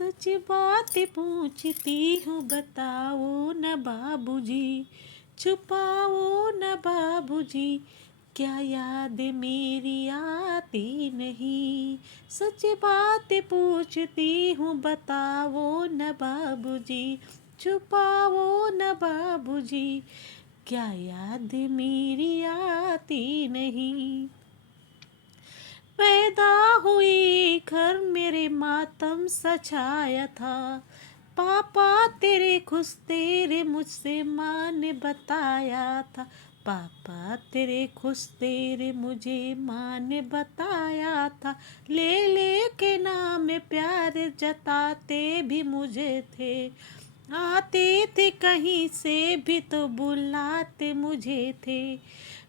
सच बात पूछती हूँ बताओ न बाबूजी, छुपाओ न बाबूजी, क्या याद मेरी आती नहीं। सच बात पूछती हूँ बताओ न बाबूजी, छुपाओ न बाबूजी, क्या याद मेरी आती नहीं। पैदा हुई घर मेरे मातम सछाया था, पापा तेरे खुश तेरे मुझसे माँ ने बताया था, पापा तेरे खुश तेरे मुझे माँ ने बताया था। ले ले के नाम प्यार जताते भी मुझे थे, आते थे कहीं से भी तो बुलाते मुझे थे।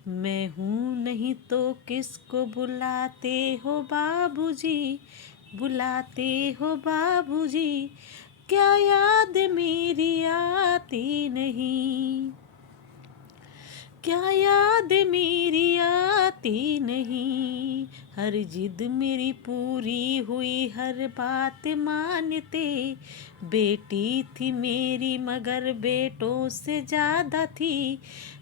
मैं हूँ नहीं तो किसको बुलाते हो बाबूजी, बुलाते हो बाबूजी, क्या याद मेरी आती नहीं, क्या याद मेरी आती नहीं। हर जिद मेरी पूरी हुई हर बात मानते, बेटी थी मेरी मगर बेटों से ज़्यादा थी।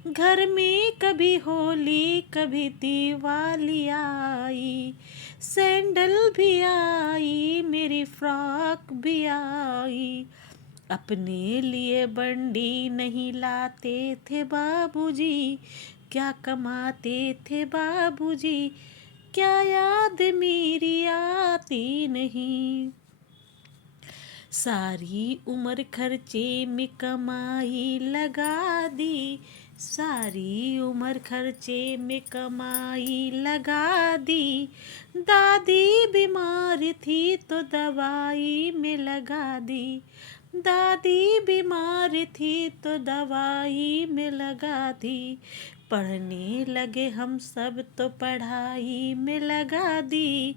घर में कभी होली कभी दिवाली आई, सैंडल भी आई मेरी फ्रॉक भी आई। अपने लिए बंडी नहीं लाते थे बाबूजी, क्या कमाते थे बाबूजी, क्या याद मेरी आती नहीं। सारी उम्र खर्चे में कमाई लगा दी, सारी उम्र खर्चे में कमाई लगा दी। दादी बीमार थी तो दवाई में लगा दी, दादी बीमार थी तो दवाई में लगा दी। पढ़ने लगे हम सब तो पढ़ाई में लगा दी,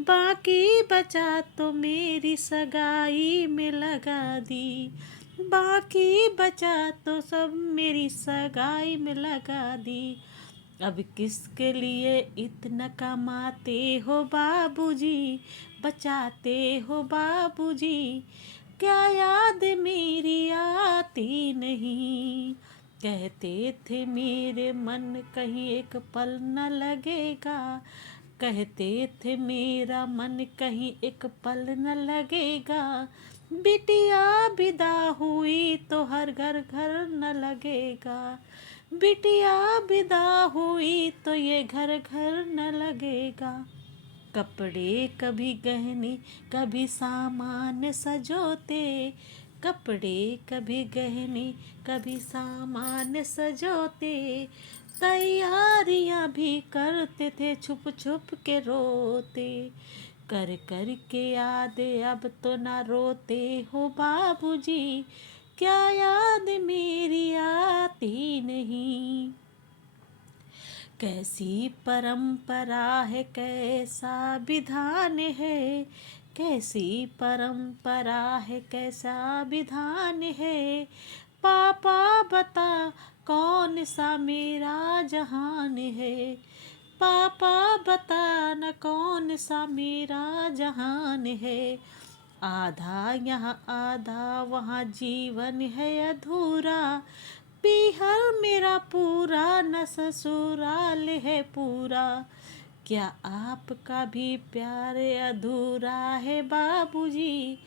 बाकी बचा तो मेरी सगाई में लगा दी, बाकी बचा तो सब मेरी सगाई में लगा दी। अब किसके लिए इतना कमाते हो बाबूजी, बचाते हो बाबूजी, क्या याद मेरी आती नहीं। कहते थे मेरे मन कहीं एक पल न लगेगा, कहते थे मेरा मन कहीं एक पल न लगेगा। बिटिया विदा हुई तो हर घर घर न लगेगा, बिटिया विदा हुई तो ये घर घर न लगेगा। कपड़े कभी गहने कभी सामान सजोते, कपड़े कभी गहने कभी सामान सजोते। तैयारियां भी करते थे छुप छुप के रोते, कर कर के याद अब तो ना रोते हो बाबूजी, क्या याद मेरी आती नहीं। कैसी परंपरा है कैसा विधान है, कैसी परंपरा है कैसा विधान है। पापा बता कौन सा मेरा जहान है, पापा बता न कौन सा मेरा जहान है। आधा यहाँ आधा वहाँ जीवन है अधूरा, पीहर मेरा पूरा न ससुराल है पूरा। क्या आपका भी प्यार अधूरा है बाबूजी,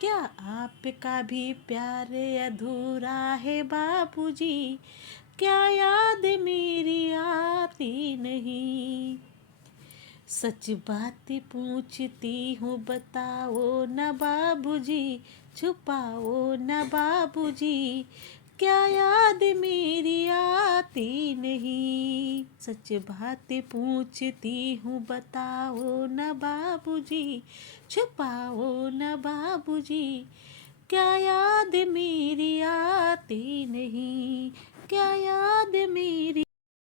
क्या आपका भी प्यार अधूरा है बाबूजी, क्या याद मेरी आती नहीं। सच बात पूछती हूँ बताओ न बाबूजी, छुपाओ न बाबूजी, क्या याद मेरी आती नहीं। सच बात पूछती हूँ बताओ न बाबूजी, छुपाओ न बाबूजी, क्या याद मेरी आती नहीं, क्या याद मेरी